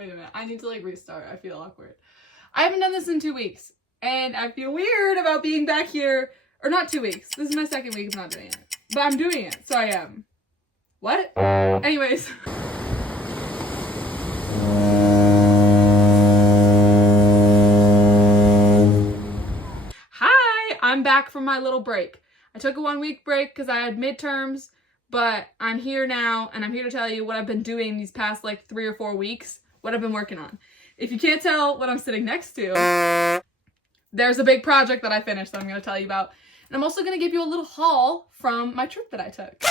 Wait a minute. I need to like restart. I feel awkward. I haven't done this in 2 weeks. And I feel weird about being back here. Or not 2 weeks. This is my second week of not doing it. But I'm doing it. So I am. What? Anyways. Hi! I'm back from my little break. I took a 1 week break because I had midterms. But I'm here now, and I'm here to tell you what I've been doing these past like 3 or 4 weeks, what I've been working on. If you can't tell what I'm sitting next to, there's a big project that I finished that I'm going to tell you about. And I'm also going to give you a little haul from my trip that I took.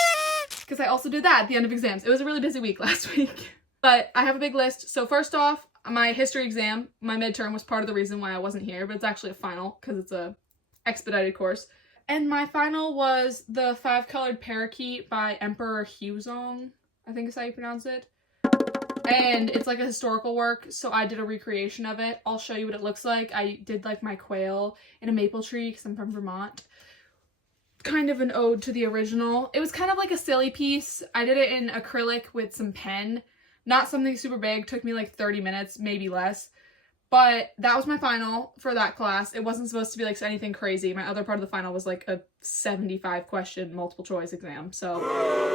Because I also did that at the end of exams. It was a really busy week last week. But I have a big list. So first off, my history exam, my midterm, was part of the reason why I wasn't here. But it's actually a final, because it's a expedited course. And my final was the 5-Colored Parakeet by Emperor Huizong, I think is how you pronounce it. And it's like a historical work, so I did a recreation of it. I'll show you what it looks like. I did like my quail in a maple tree because I'm from Vermont. Kind of an ode to the original. It was kind of like a silly piece. I did it in acrylic with some pen. Not something super big. Took me like 30 minutes, maybe less. But that was my final for that class. It wasn't supposed to be like anything crazy. My other part of the final was like a 75 question multiple choice exam. So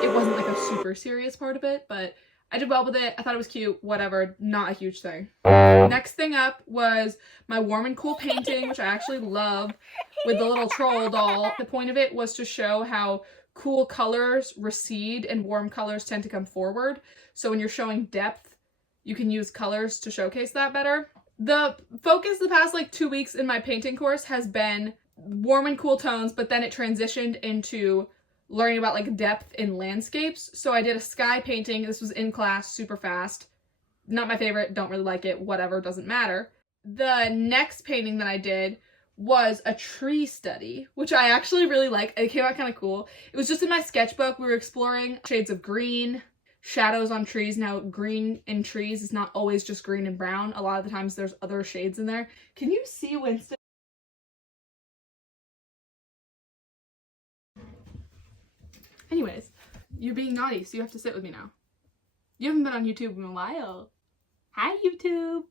it wasn't like a super serious part of it, but I did well with it. I thought it was cute, whatever, not a huge thing. Next thing up was my Warm and Cool painting, which I actually love, with the little troll doll. The point of it was to show how cool colors recede and warm colors tend to come forward. So when you're showing depth, you can use colors to showcase that better. The focus the past like 2 weeks in my painting course has been warm and cool tones, but then it transitioned into learning about like depth in landscapes. So I did a sky painting. This was in class, super fast. Not my favorite, don't really like it, whatever, doesn't matter. The next painting that I did was a tree study, which I actually really like. It came out kind of cool. It was just in my sketchbook. We were exploring shades of green, shadows on trees. Now, green in trees is not always just green and brown. A lot of the times there's other shades in there. Can you see Winston? Anyways, you're being naughty, so you have to sit with me now. You haven't been on YouTube in a while. Hi, YouTube.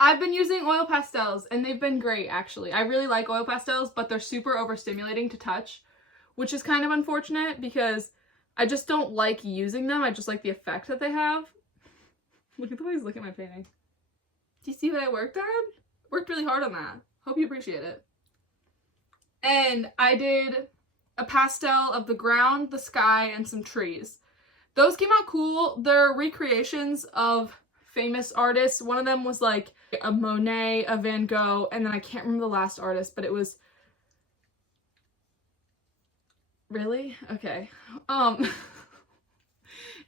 I've been using oil pastels, and they've been great, actually. I really like oil pastels, but they're super overstimulating to touch, which is kind of unfortunate because I just don't like using them. I just like the effect that they have. Look at the way he's looking at my painting. Do you see what I worked on? Worked really hard on that. Hope you appreciate it. And I did a pastel of the ground, the sky, and some trees. Those came out cool. They're recreations of famous artists. One of them was like a Monet, a Van Gogh, and then I can't remember the last artist, but it was... Really? Okay.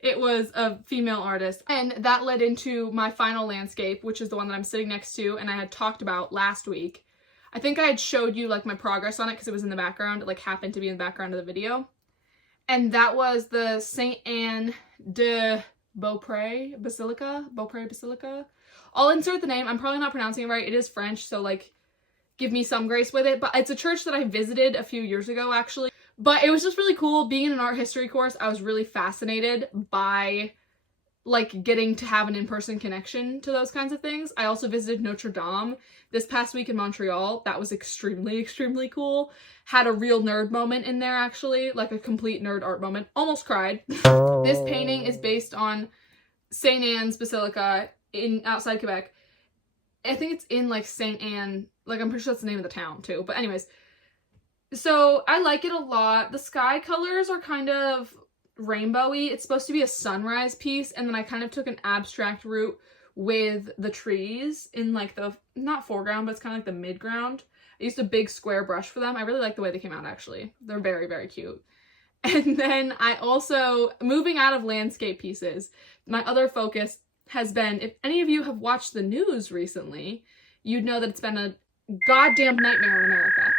It was a female artist, and that led into my final landscape, which is the one that I'm sitting next to and I had talked about last week. I think I had showed you like my progress on it because it was in the background. It like happened to be in the background of the video. And that was the Saint Anne de Beaupré Basilica. I'll insert the name. I'm probably not pronouncing it right. It is French, so like give me some grace with it. But it's a church that I visited a few years ago, actually. But it was just really cool. Being in an art history course, I was really fascinated by like getting to have an in-person connection to those kinds of things. I also visited Notre Dame this past week in Montreal. That was extremely, extremely cool. Had a real nerd moment in there, actually, like a complete nerd art moment. Almost cried. This painting is based on Saint Anne's Basilica outside Quebec. I think it's in like Saint Anne, like I'm pretty sure that's the name of the town too. But anyways, so I like it a lot. The sky colors are kind of rainbowy. It's supposed to be a sunrise piece, and then I kind of took an abstract route with the trees in like the, not foreground, but it's kind of like the midground. I used a big square brush for them. I really like the way they came out, actually. They're very, very cute. And then I also, moving out of landscape pieces, my other focus has been, if any of you have watched the news recently, you'd know that it's been a goddamn nightmare in America.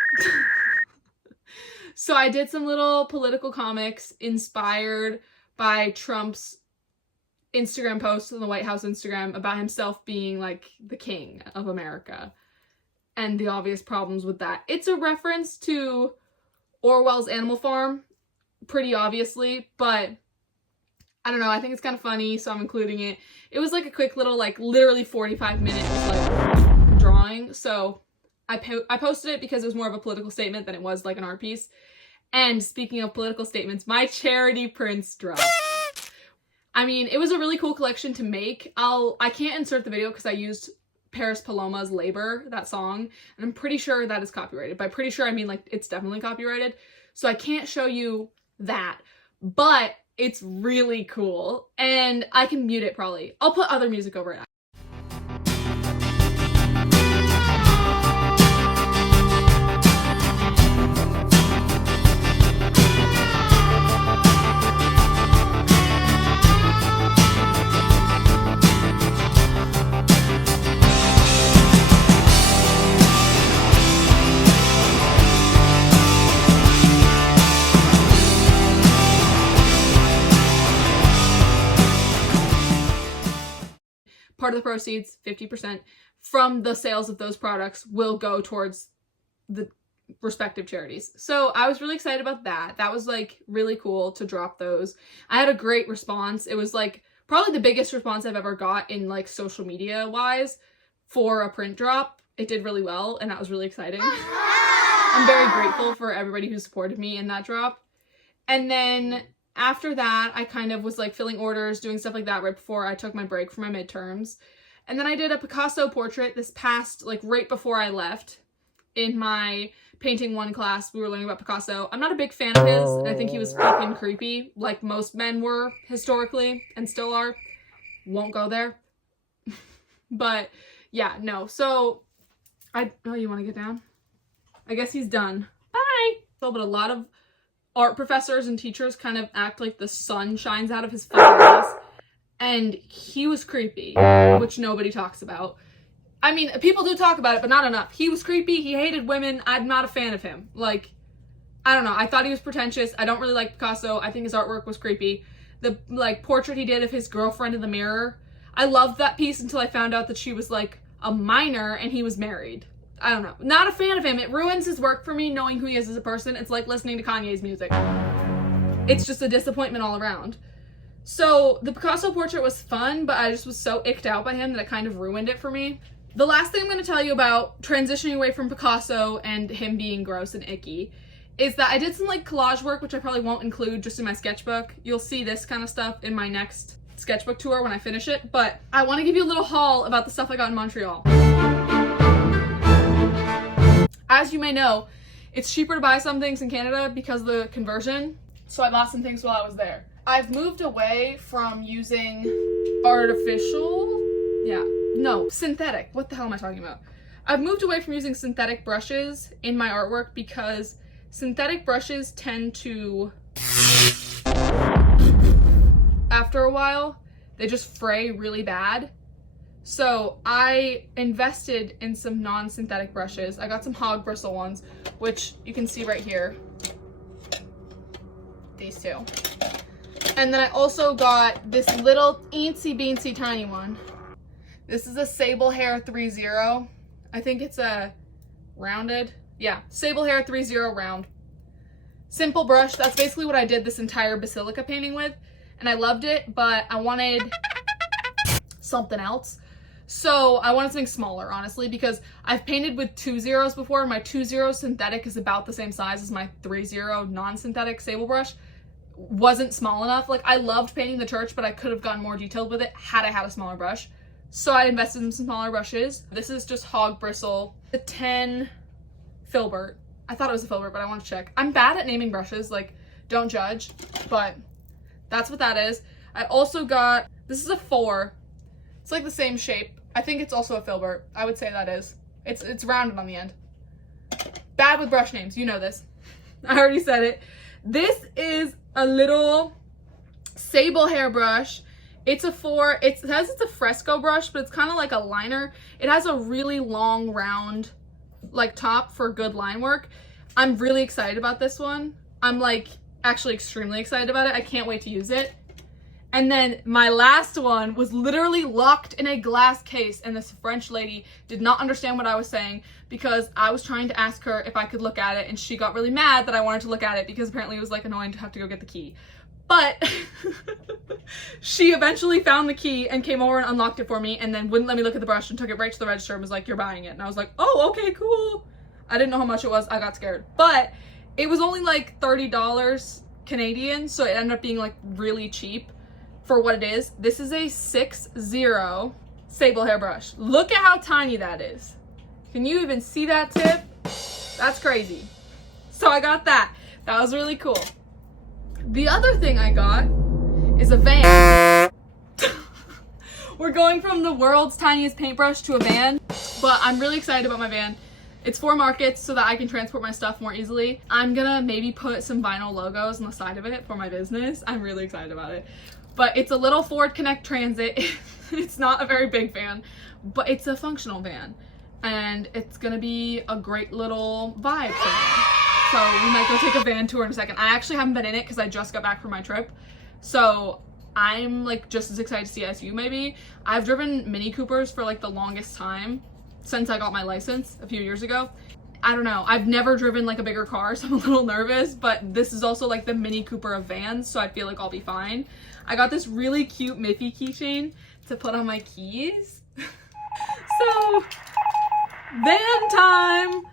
So I did some little political comics inspired by Trump's Instagram posts on the White House Instagram about himself being like the king of America and the obvious problems with that. It's a reference to Orwell's Animal Farm, pretty obviously, but I don't know, I think it's kind of funny, so I'm including it. It was like a quick little, like literally 45-minute like drawing. So I posted it because it was more of a political statement than it was like an art piece. And speaking of political statements, my charity prints dropped. I mean, it was a really cool collection to make. I can't insert the video because I used Paris Paloma's Labor, that song, and I'm pretty sure that is copyrighted. By pretty sure, I mean like it's definitely copyrighted. So I can't show you that, but it's really cool, and I can mute it probably. I'll put other music over it. Part of the proceeds, 50%, from the sales of those products will go towards the respective charities. So I was really excited about that. That was like really cool to drop those. I had a great response. It was like probably the biggest response I've ever got in like social media wise for a print drop. It did really well, and that was really exciting. I'm very grateful for everybody who supported me in that drop. And then after that, I kind of was like filling orders, doing stuff like that right before I took my break for my midterms. And then I did a Picasso portrait this past, like right before I left in my painting 1 class. We were learning about Picasso. I'm not a big fan of his, and I think he was fucking creepy, like most men were historically and still are. Won't go there. But yeah, no. So oh, you want to get down? I guess he's done. Bye. So, but a lot of art professors and teachers kind of act like the sun shines out of his fucking eyes, and he was creepy, which nobody talks about. I mean, people do talk about it, but not enough. He was creepy. He hated women. I'm not a fan of him. Like, I don't know. I thought he was pretentious. I don't really like Picasso. I think his artwork was creepy. The like portrait he did of his girlfriend in the mirror, I loved that piece until I found out that she was like a minor and he was married. I don't know. Not a fan of him. It ruins his work for me knowing who he is as a person. It's like listening to Kanye's music. It's just a disappointment all around. So the Picasso portrait was fun, but I just was so icked out by him that it kind of ruined it for me. The last thing I'm going to tell you about transitioning away from Picasso and him being gross and icky is that I did some like collage work, which I probably won't include just in my sketchbook. You'll see this kind of stuff in my next sketchbook tour when I finish it, but I want to give you a little haul about the stuff I got in Montreal. As you may know, it's cheaper to buy some things in Canada because of the conversion, so I bought some things while I was there. I've moved away from using synthetic. What the hell am I talking about? I've moved away from using synthetic brushes in my artwork because synthetic brushes tend to, after a while, they just fray really bad. So I invested in some non-synthetic brushes. I got some hog bristle ones, which you can see right here. These two. And then I also got this little eensy beansy tiny one. This is a Sable Hair 3-0. I think it's a rounded. Yeah, Sable Hair 3-0 round. Simple brush. That's basically what I did this entire basilica painting with. And I loved it, but I wanted something else. So I wanted something smaller, honestly, because I've painted with 2-0s before, and my 2-0 synthetic is about the same size as my 3-0 non-synthetic sable brush. Wasn't small enough. Like, I loved painting the church, but I could have gotten more detailed with it had I had a smaller brush. So I invested in some smaller brushes. This is just hog bristle. The 10 filbert. I thought it was a filbert, but I want to check. I'm bad at naming brushes, like, don't judge, but that's what that is. I also got, this is a 4. It's like the same shape. I think it's also a filbert. I would say that is. It's rounded on the end. Bad with brush names, you know this. I already said it. This is a little Sable Hair brush. It's a 4. It says it's a fresco brush, but it's kind of like a liner. It has a really long round like top for good line work. I'm really excited about this one. I'm like actually extremely excited about it. I can't wait to use it. And then my last one was literally locked in a glass case, and this French lady did not understand what I was saying because I was trying to ask her if I could look at it, and she got really mad that I wanted to look at it because apparently it was like annoying to have to go get the key. But she eventually found the key and came over and unlocked it for me, and then wouldn't let me look at the brush and took it right to the register and was like, you're buying it. And I was like, oh, okay, cool. I didn't know how much it was. I got scared. But it was only like $30 Canadian, so it ended up being like really cheap for what it is. This is a 6-0 sable hairbrush. Look at how tiny that is. Can you even see that tip? That's crazy. So I got that. That was really cool. The other thing I got is a van. We're going from the world's tiniest paintbrush to a van, but I'm really excited about my van. It's 4 markets so that I can transport my stuff more easily. I'm gonna maybe put some vinyl logos on the side of it for my business. I'm really excited about it. But it's a little Ford Connect Transit. It's not a very big van, but it's a functional van. And it's gonna be a great little vibe for me. So we might go take a van tour in a second. I actually haven't been in it because I just got back from my trip. So I'm like just as excited to see as you may be. I've driven Mini Coopers for like the longest time since I got my license a few years ago. I don't know. I've never driven like a bigger car, so I'm a little nervous, but this is also like the Mini Cooper of vans, so I feel like I'll be fine. I got this really cute Miffy keychain to put on my keys. So, van time!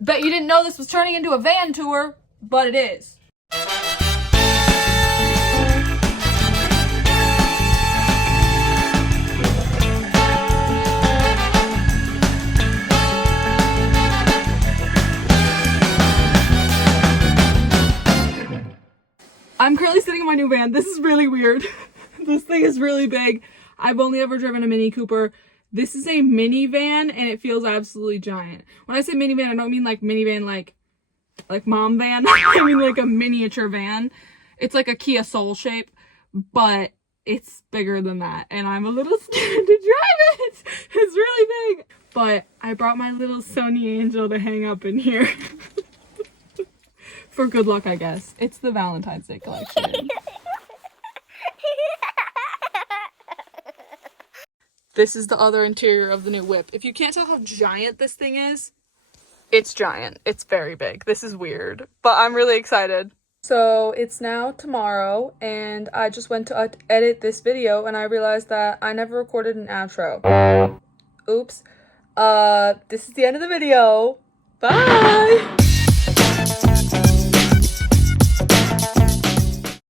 Bet you didn't know this was turning into a van tour, but it is. I'm currently sitting in my new van. This is really weird. This thing is really big. I've only ever driven a Mini Cooper. This is a minivan and it feels absolutely giant. When I say minivan, I don't mean like minivan like mom van. I mean like a miniature van. It's like a Kia Soul shape, but it's bigger than that. And I'm a little scared to drive it. It's really big. But I brought my little Sony Angel to hang up in here. For good luck, I guess. It's the Valentine's Day collection. This is the other interior of the new whip. If you can't tell how giant this thing is, it's giant. It's very big. This is weird, but I'm really excited. So it's now tomorrow, and I just went to edit this video, and I realized that I never recorded an outro. Oops. This is the end of the video. Bye!